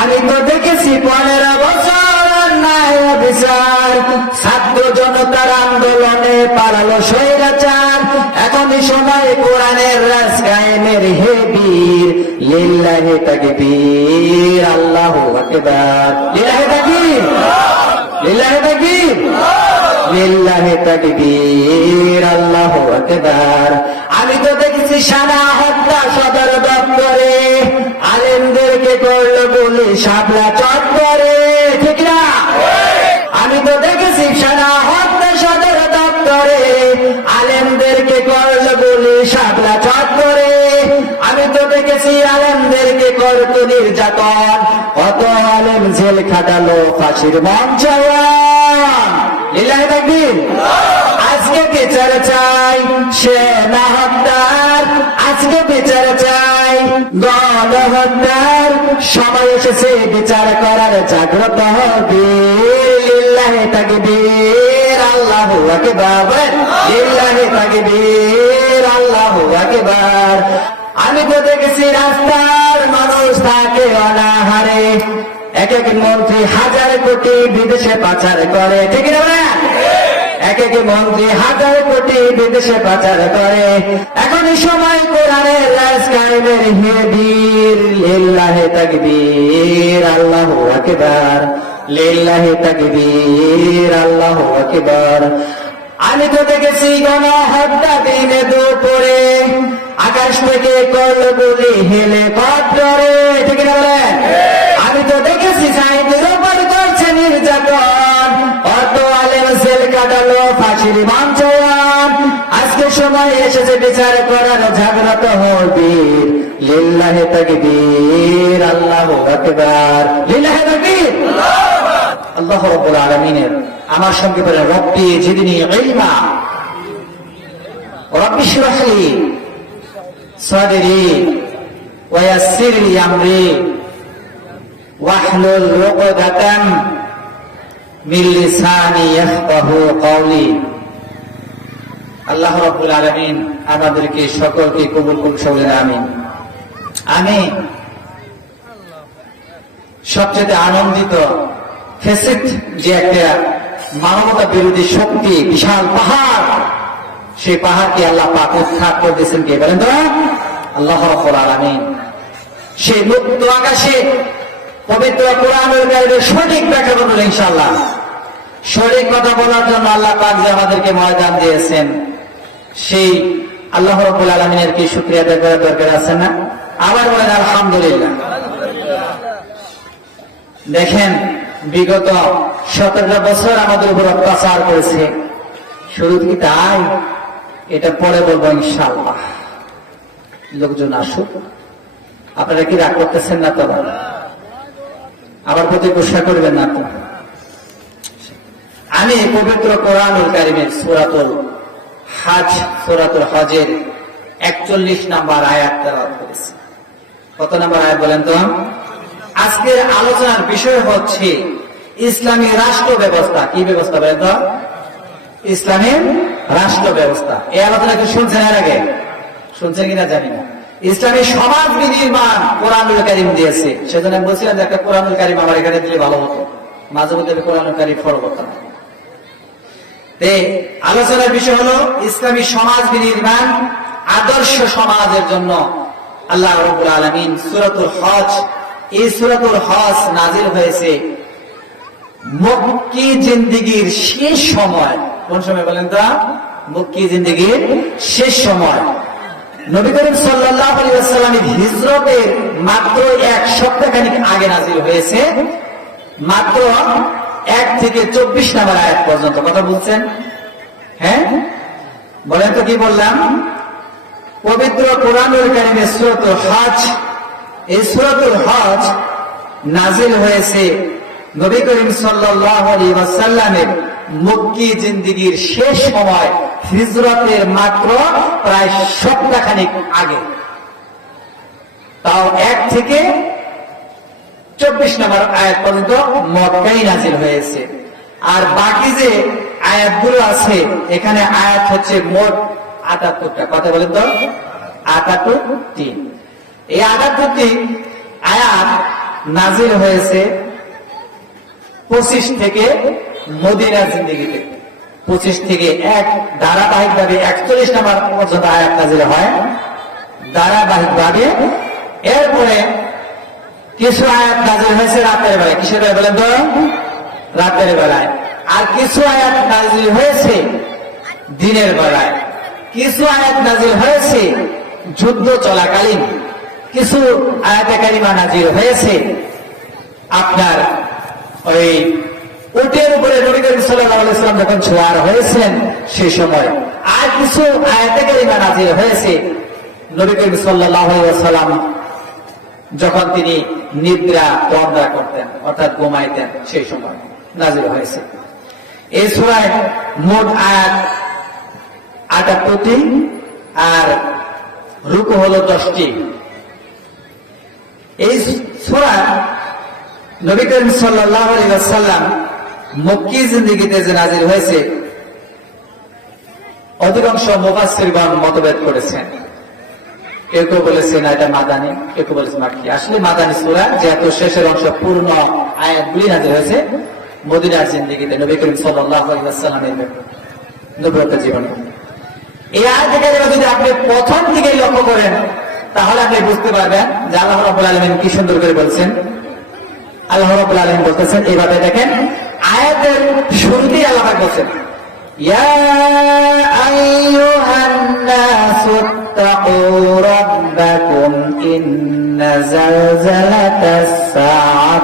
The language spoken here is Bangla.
আমি তো দেখেছি 15 বছর অন্যায় বিচার, ছাত্র জনতার আন্দোলনে পালালো স্বৈরাচার। এখনই সময় কোরআনের রাজ কায়েমের হে বীর, লিল্লাহি তাকবীর, আল্লাহু আকবার। লিল্লাহি তাকবীর, লিল্লাহি তাকবীর, লিল্লাহি তাকবীর, আল্লাহু আকবার। আমি তো দেখেছি সানা হত্যা সদর দপ্তরে, আলেমদেরকে করল বলে শাপলা চত্বরে, ঠিক না? আমি তো দেখেছি সানা হত্যা সদর দপ্তরে, আলেমদেরকে করল বলে শাপলা চত্বরে। আমি তো দেখেছি আলেমদেরকে করত নির্যাতন, কত আলেম জেল খাটালো ফাঁসির মঞ্চে। লিল্লাহি তাকবীর। আজকে বিচার চাই সেনা হত্যার, আজকে বিচার চাই গণহত্যার। সময় এসেছে বিচার করার, জাগ্রত হবে। লিল্লাহি তাকবীর, আল্লাহু আকবার। লিল্লাহি তাকবীর, আল্লাহু আকবার। আমি তো দেখেছি রাস্তার মানুষ থাকে অনাহারে, এক এক মন্ত্রী 1000 কোটি বিদেশে পাচার করে, ঠিক না? এক এক মন্ত্রী 1000 কোটি বিদেশে পাচার করে। এখনই সময় কোরআনের রাজ কায়েমের হে বীর, লিল্লাহি তাকবীর, আল্লাহু আকবার। লিল্লাহি তাকবীর, আল্লাহু আকবার। আমি তো দেখেছি গণহত্যা দিনে দুপুরে, আকাশ থেকে করল গুলি হেলিকপ্টারে, ঠিক না বলেন? আমি তো দেখেছি সাইদের উপর করছে নির্যাতন, অত আলেম জেল কাটালো ফাঁসির মঞ্চে। আজকে সময় এসেছে বিচার করার, জাগ্রত হবে। লিল্লাহি তাকবীর, আল্লাহু আকবার। লিল্লাহি তাকবীর। আল্লাহ রাব্বুল আলামিনের আমার সঙ্গে বলে, রব্বি জিদনি ইলমা, রব্বি ইশরাহ লি সাদরি ওয়া ইয়াসসির লি আমরি ওয়াহলুল উকদাতাম মিন লিসানি ইয়াফকাহু কওলি। আল্লাহ রাব্বুল আলামিন আমাদেরকে সকলকে কবুল করুন, সকলে আমিন। আমি সবচেয়ে আনন্দিত, ফেসিট যে একটা মানবতা বিরোধী শক্তি, বিশাল পাহাড়, সেই পাহাড়কে আল্লাহ পাক উৎখাত করে দিয়েছেন কে বলেন তো? আল্লাহ রাব্বুল আলামিন। সেই মুক্ত আকাশে পবিত্র কোরআনুল কারীমের সঠিক ব্যাখ্যা করুন ইনশাআল্লাহ। সঠিক কথা বলার জন্য আল্লাহ পাক যে আমাদেরকে ময়দান দিয়েছেন, সেই আল্লাহ রাব্বুল আলামিনের কি শুকরিয়া আদায় করার দরকার আছে না? আবার বলেন আলহামদুলিল্লাহ। দেখেন, বিগত 17 বছর আমাদের উপর অত্যাচার করেছে। শুরু কি তাই? এটা পরে বলবো ইনশাআল্লাহ। লোকজন আসুক, আপনারা কি রাগ করতেছেন না? তো আবার প্রতি গুসা করবেন না তো? আমি পবিত্র কোরআনুল কারীমের সূরাতুল হজ, সূরাতুল হজের 41 নম্বর আয়াত তেলাওয়াত করেছি। কত নম্বর আয়াত বলেন তো? আজকের আলোচনার বিষয় হচ্ছে ইসলামী রাষ্ট্র ব্যবস্থা। কি ব্যবস্থা বলেন তো? ইসলামী রাষ্ট্র ব্যবস্থা। এই আলোচনা কি শুনছেন এর আগে? শুনছেন কিনা জানি না। ইসলামী সমাজ বিনির্মাণ কোরআনুল কারীম দিয়েছে। সেজন্য আমি বলছিলাম যে একটা কোরআনুল কারীম আমার এখানে দিলে ভালো হতো। মাঝে মধ্যে কোরআনুল কারীম ফলো করতাম। আলোচনার বিষয় হলো ইসলামী সমাজ বিনির্মাণ, আদর্শ সমাজের জন্য আল্লাহ রাব্বুল আলামিন সূরাতুল হজ, এই সূরাতুল হজ নাজিল হয়েছে মক্কি জিন্দেগীর শেষ সময়। কোন সময় বলেন তো? মক্কি জিন্দেগীর শেষ সময়। নবী করিম সাল্লাল্লাহু আলাইহি ওয়াসাল্লামের হিজরতের মাত্র 1 সপ্তাহখানেক আগে নাজিল হয়েছে, মাত্র 1 থেকে 24 নম্বর আয়াত পর্যন্ত। কথা বলছেন? হ্যাঁ বলেন তো কি বললাম? পবিত্র কোরআনুল কারীমের সূরাতুল হজ, এই সূরাতুল হজ নাজিল হয়েছে নবী করিম সাল্লাল্লাহু আলাইহি ওয়াসাল্লামের মক্কি জিন্দেগীর শেষ সময়, হিজরতের মাত্র প্রায় সপ্তাহখানেক আগে। তাও 1 থেকে 24 নম্বর আয়াত পর্যন্ত মক্কায় নাজিল হয়েছে। আর বাকি যে আয়াতগুলো আছে, এখানে আয়াত হচ্ছে মোট 78টা। কথা বলেন তো? 78টি। এই 78টি আয়াত নাজিল হয়েছে 25 থেকে মদিনার জিন্দেগিতে। 25 থেকে এক ধারাবাহিকভাবে 41 নম্বর পর্যন্ত আয়াত নাজিল হয় ধারাবাহিকভাবে। এরপরে কিছু আয়াত নাজিল হয়েছে রাতের বেলায়। কিসের বেলায় বলেন তো? রাতের বেলায়। আর কিছু আয়াত নাজিল হয়েছে দিনের বেলায়। কিছু আয়াত নাজিল হয়েছে যুদ্ধ চলাকালীন। কিছু আয়াতে কারিমা নাজিল হয়েছে আপনার ওই উটের উপরে নবী করিম সাল্লাল্লাহু আলাইহি ওয়াসাল্লাম যখন ছোঁয়ার হয়েছেন সেই সময়। আর কিছু আয়াতে কারিমা নাজিল হয়েছে নবী করিম সাল্লাল্লাহু আলাইহি ওয়াসাল্লাম যখন তিনি নিদ্রা তন্দ্রা করতেন, অর্থাৎ ঘুমাইতেন, সেই সময় নাজিল হয়েছে। এই সূরায় মোট আয়াত 78টি আর রুকু হলো 10টি। এই সূরা নবী করিম সাল্লাল্লাহু আলাইহি ওয়াসাল্লাম মক্কি জিন্দেগিতে যে নাজিল হয়েছে, অধিকাংশ মুফাসসিরগণ মতভেদ করেছেন। কেউ কেউ বলেছেন এটা মাদানী, কেউ কেউ বলেছেন মাক্কি। আসলে মাদানী সূরা, যেহেতু শেষের অংশ পূর্ণ আয়াতগুলি নাজিল হয়েছে মদিনার জিন্দেগিতে নবী করিম সাল্লাল্লাহু আলাইহি ওয়াসাল্লামের নবুয়তের জীবনে। এই আয়াতকে যদি আপনি প্রথম দিকে লক্ষ্য করেন তাহলে আপনি বুঝতে পারবেন যে আল্লাহ রাব্বুল আলামিন কি সুন্দর করে বলছেন। আল্লাহ রাব্বুল আলামিন বলতেছেন, এইভাবে দেখেন আয়াতের শুরুতেই আল্লাহ পাক বলছেন, ইয়া আইয়ুহান নাসু ইত্তাকু রাব্বাকুম ইন্না যালজালাতাস সাআতি